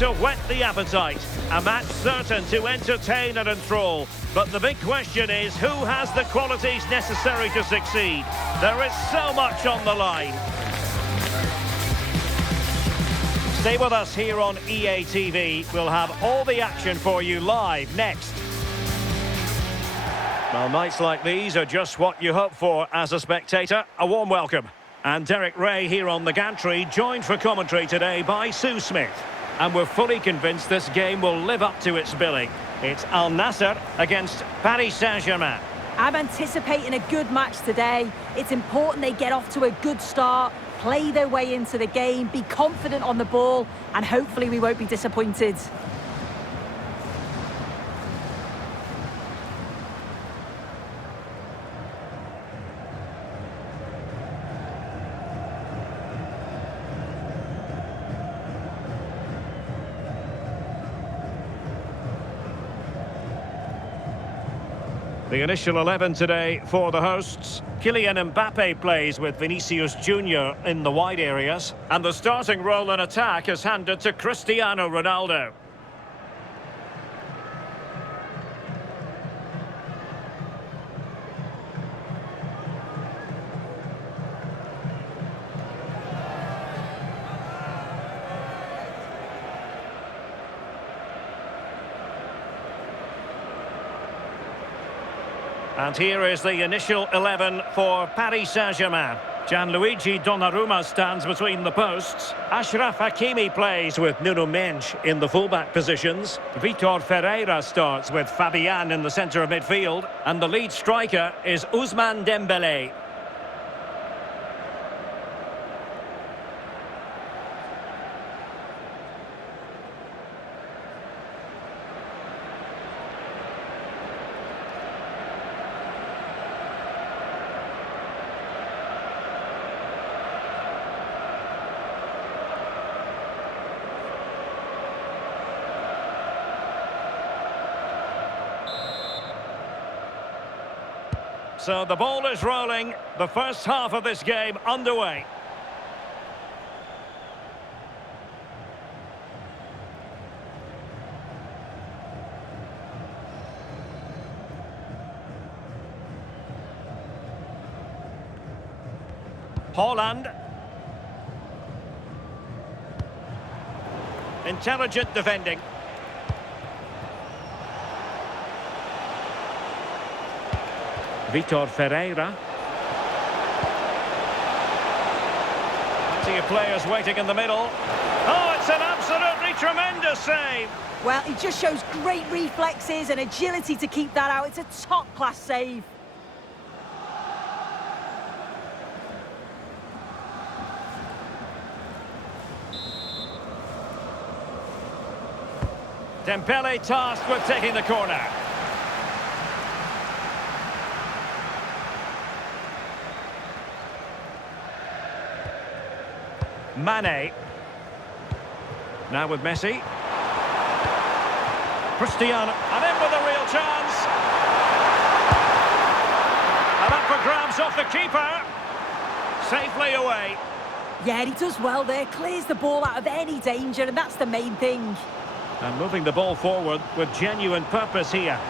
to whet the appetite. A match certain to entertain and enthrall. But the big question is, who has the qualities necessary to succeed? There is so much on the line. Stay with us here on EA TV. We'll have all the action for you live next. Well, nights like these are just what you hope for as a spectator. A warm welcome. And Derek Ray here on the gantry, joined for commentary today by Sue Smith. And we're fully convinced this game will live up to its billing. It's Al Nassr against Paris Saint-Germain. I'm anticipating a good match today. It's important they get off to a good start, play their way into the game, be confident on the ball, and hopefully we won't be disappointed. The initial 11 today for the hosts. Kylian Mbappé plays with Vinícius Jr in the wide areas. And the starting role in attack is handed to Cristiano Ronaldo. And here is the initial 11 for Paris Saint-Germain. Gianluigi Donnarumma stands between the posts. Achraf Hakimi plays with Nuno Mendes in the fullback positions. Vitor Ferreira starts with Fabian in the centre of midfield. And the lead striker is Ousmane Dembélé. So the ball is rolling, the first half of this game underway. Haaland. Intelligent defending. Vitor Ferreira. Plenty of players waiting in the middle. Oh, it's an absolutely tremendous save. Well, he just shows great reflexes and agility to keep that out. It's a top-class save. Dembélé tasked with taking the corner. Mané. Now with Messi. Cristiano. And in with a real chance. And up for grabs off the keeper. Safely away. Yeah, he does well there. Clears the ball out of any danger, and that's the main thing. And moving the ball forward with genuine purpose here.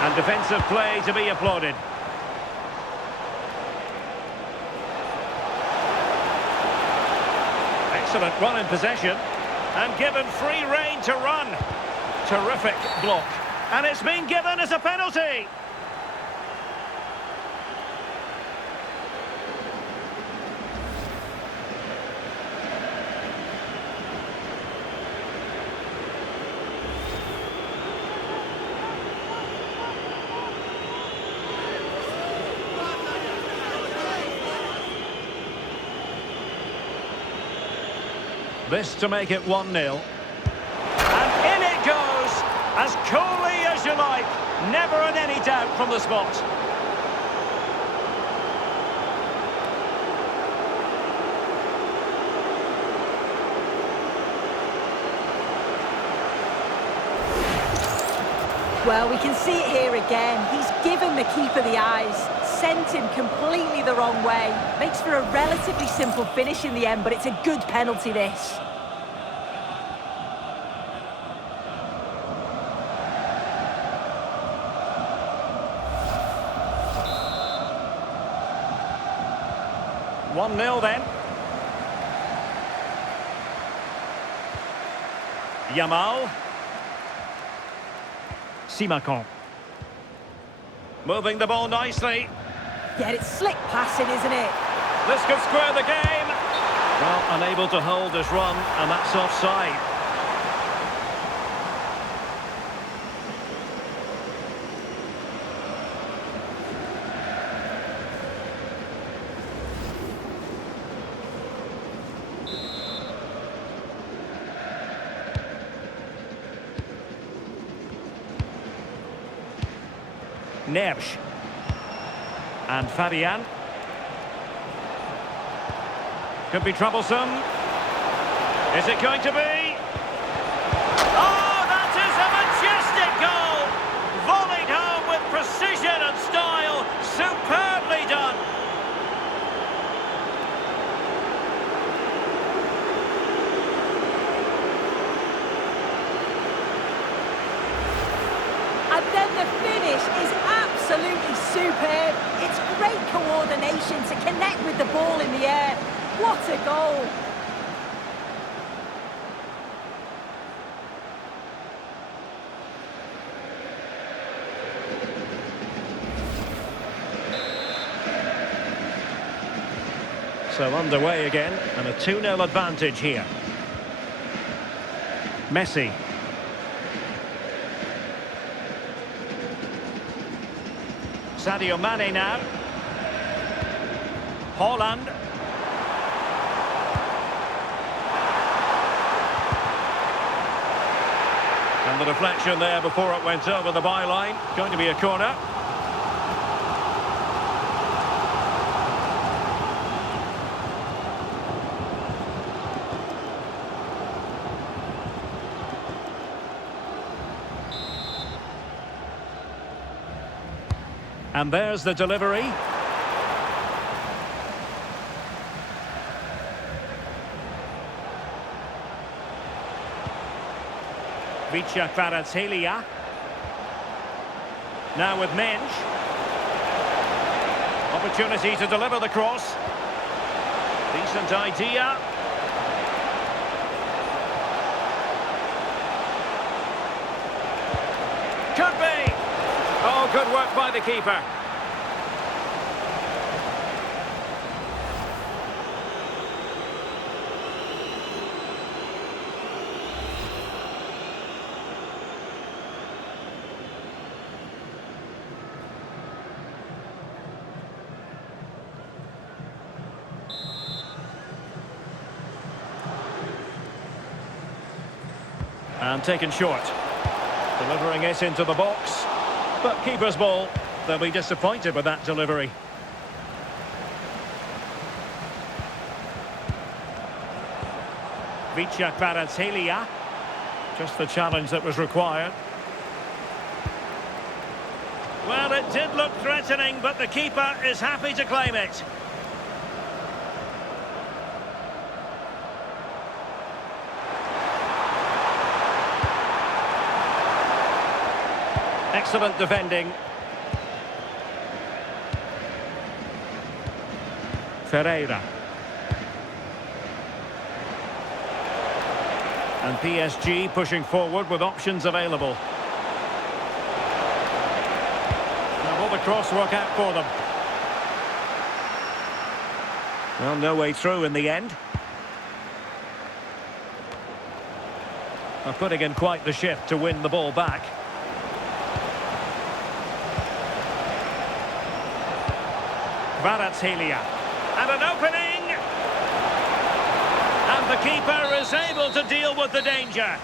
And defensive play to be applauded. Excellent run in possession and given free rein to run. Terrific block. And it's been given as a penalty. This to make it 1-0. And in it goes, as coolly as you like. Never in any doubt from the spot. Well, we can see it here again. He's given the keeper the eyes. sent him completely the wrong way. Makes for a relatively simple finish in the end, but it's a good penalty, this. One 0 then. Yamal. Simakon. Moving the ball nicely. Yeah, it's slick passing, isn't it? This could square the game. Well, unable to hold his run, and that's offside. Nersch. And Fabian. Could be troublesome. Is it going to be? Oh, that is a majestic goal! Volleyed home with precision and style. Superbly done. And then the finish is absolutely superb. It's great coordination to connect with the ball in the air. What a goal! So underway again, and a 2-0 advantage here. Messi. Sadio Mané now. Haaland. And the deflection there before it went over the byline. Going to be a corner. And there's the delivery. Kvaratskhelia. Now with Mensch. Opportunity to deliver the cross. Decent idea. Could be. Oh, good work by the keeper. And taken short. Delivering it into the box. But keeper's ball. They'll be disappointed with that delivery. Kvaratskhelia. Just the challenge that was required. Well, it did look threatening, but the keeper is happy to claim it. Excellent defending. Ferreira. And PSG pushing forward with options available. Now will the cross work out for them? Well, no way through in the end. They're putting in quite the shift to win the ball back. Kvaratskhelia. And an opening! And the keeper is able to deal with the danger.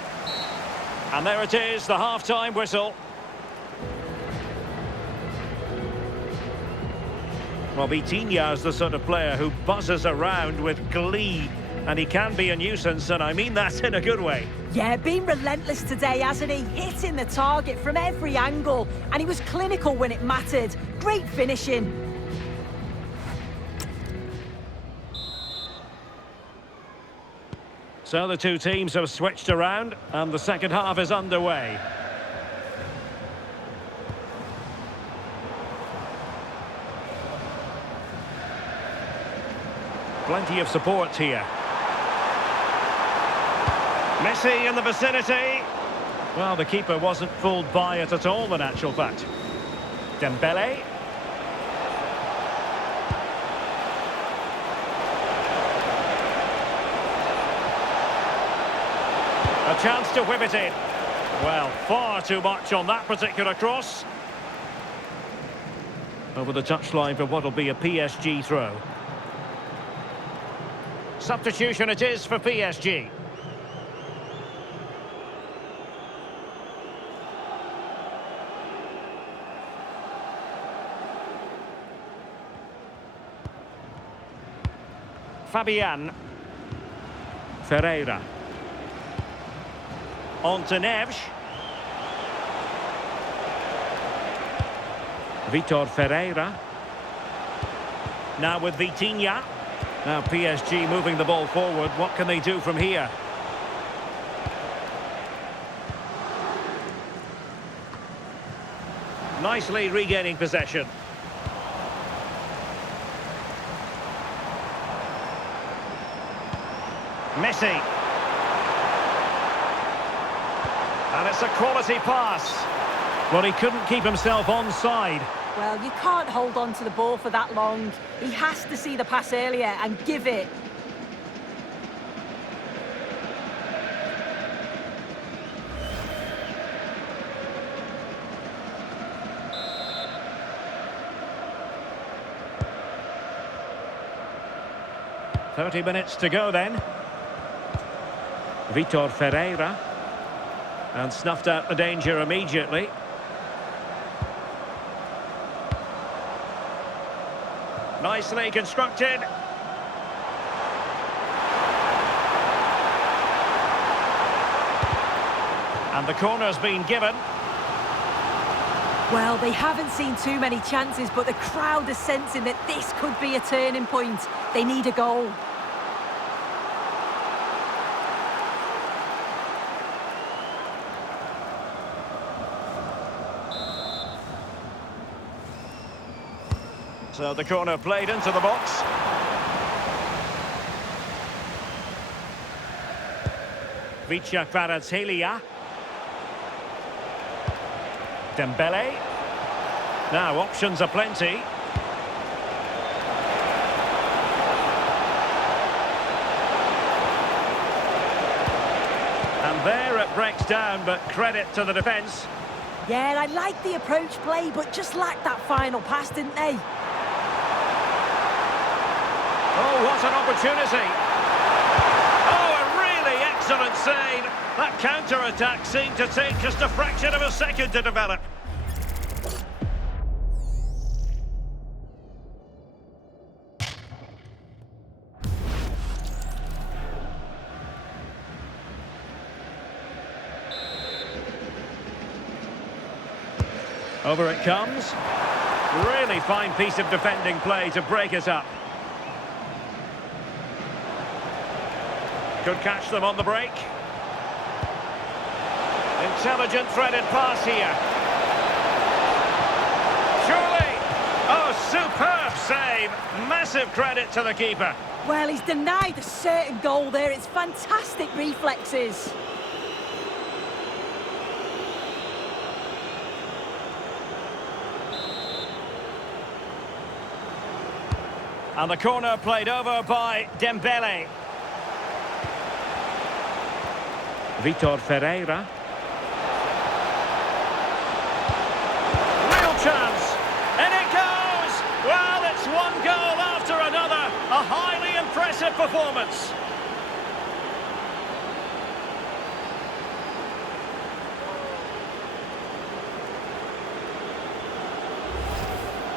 And there it is, the half-time whistle. Well, Vitinha's the sort of player who buzzes around with glee. And he can be a nuisance, and I mean that in a good way. Yeah, been relentless today, hasn't he? Hitting the target from every angle. And he was clinical when it mattered. Great finishing. So the two teams have switched around and the second half is underway. Plenty of support here. Messi in the vicinity. Well, the keeper wasn't fooled by it at all, in actual fact. Dembele. A chance to whip it in. Well, far too much on that particular cross. Over the touchline for what will be a PSG throw. Substitution it is for PSG. Fabian. Ferreira. On to Neves. Vitor Ferreira. Now with Vitinha. Now PSG moving the ball forward. What can they do from here? Nicely regaining possession. Messi. And it's a quality pass. Well, he couldn't keep himself onside. Well, you can't hold on to the ball for that long. He has to see the pass earlier and give it. "30 minutes to go then." Vitor Ferreira. And snuffed out the danger immediately. Nicely constructed. And the corner's been given. Well, they haven't seen too many chances, but the crowd is sensing that this could be a turning point. They need a goal. So the corner played into the box. Vicha Kvaratskhelia. Dembele. Now options are plenty. And there it breaks down, but credit to the defence. Yeah, I like the approach play, but just lacked that final pass, didn't they? Oh, what an opportunity. Oh, a really excellent save. That counter-attack seemed to take just a fraction of a second to develop. Over it comes. Really fine piece of defending play to break it up. Could catch them on the break. Intelligent threaded pass here. Surely! Oh, superb save. Massive credit to the keeper. Well, he's denied a certain goal there. It's fantastic reflexes. And the corner played over by Dembele. Vitor Ferreira. Real chance. And it goes! Well, it's one goal after another. A highly impressive performance.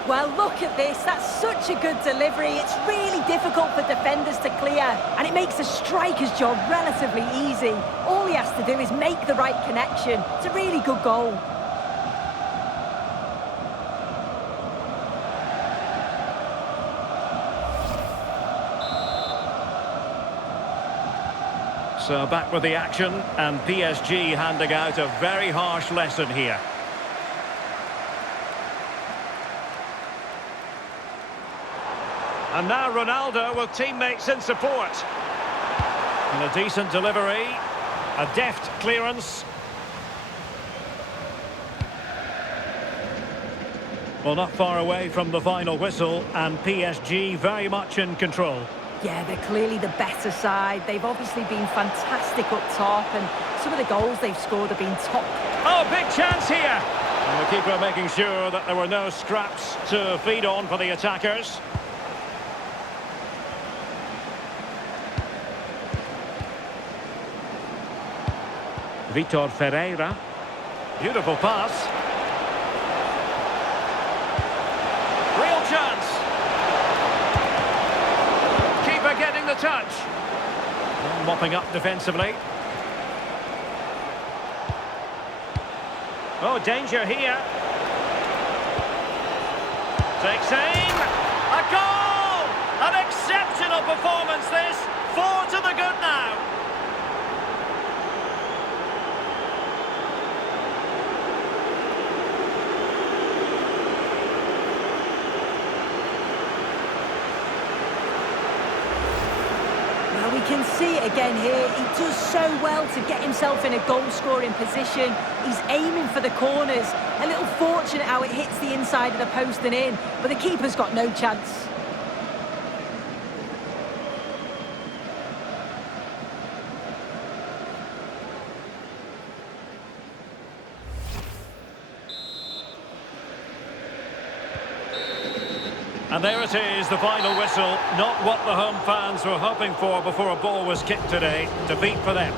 Well, look at this. That's such a good delivery. It's really difficult for defenders to clear, and it makes the striker's job relatively easy. All he has to do is make the right connection. It's a really good goal. So back with the action, and PSG handing out a very harsh lesson here. And now Ronaldo with teammates in support. And a decent delivery, a deft clearance. Well, not far away from the final whistle, and PSG very much in control. Yeah, they're clearly the better side. They've obviously been fantastic up top, and some of the goals they've scored have been top. Oh, big chance here! And the keeper making sure that there were no scraps to feed on for the attackers. Vitor Ferreira. Beautiful pass. Real chance. Keeper getting the touch. Mopping up defensively. Oh, danger here. Takes aim. A goal! An exceptional performance this. 4 to the good now. We can see it again here. He does so well to get himself in a goal-scoring position. He's aiming for the corners. A little fortunate how it hits the inside of the post and in, but the keeper's got no chance. And there it is, the final whistle. Not what the home fans were hoping for before a ball was kicked today. Defeat for them.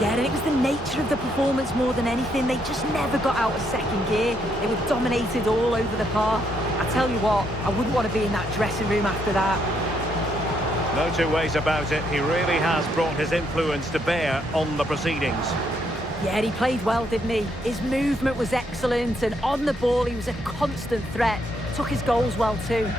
Yeah, and it was the nature of the performance more than anything. They just never got out of second gear. They were dominated all over the park. I tell you what, I wouldn't want to be in that dressing room after that. No two ways about it. He really has brought his influence to bear on the proceedings. Yeah, he played well, didn't he? His movement was excellent, and on the ball he was a constant threat. Took his goals well too.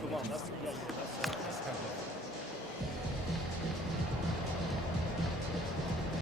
the one. That's yeah, that's kind of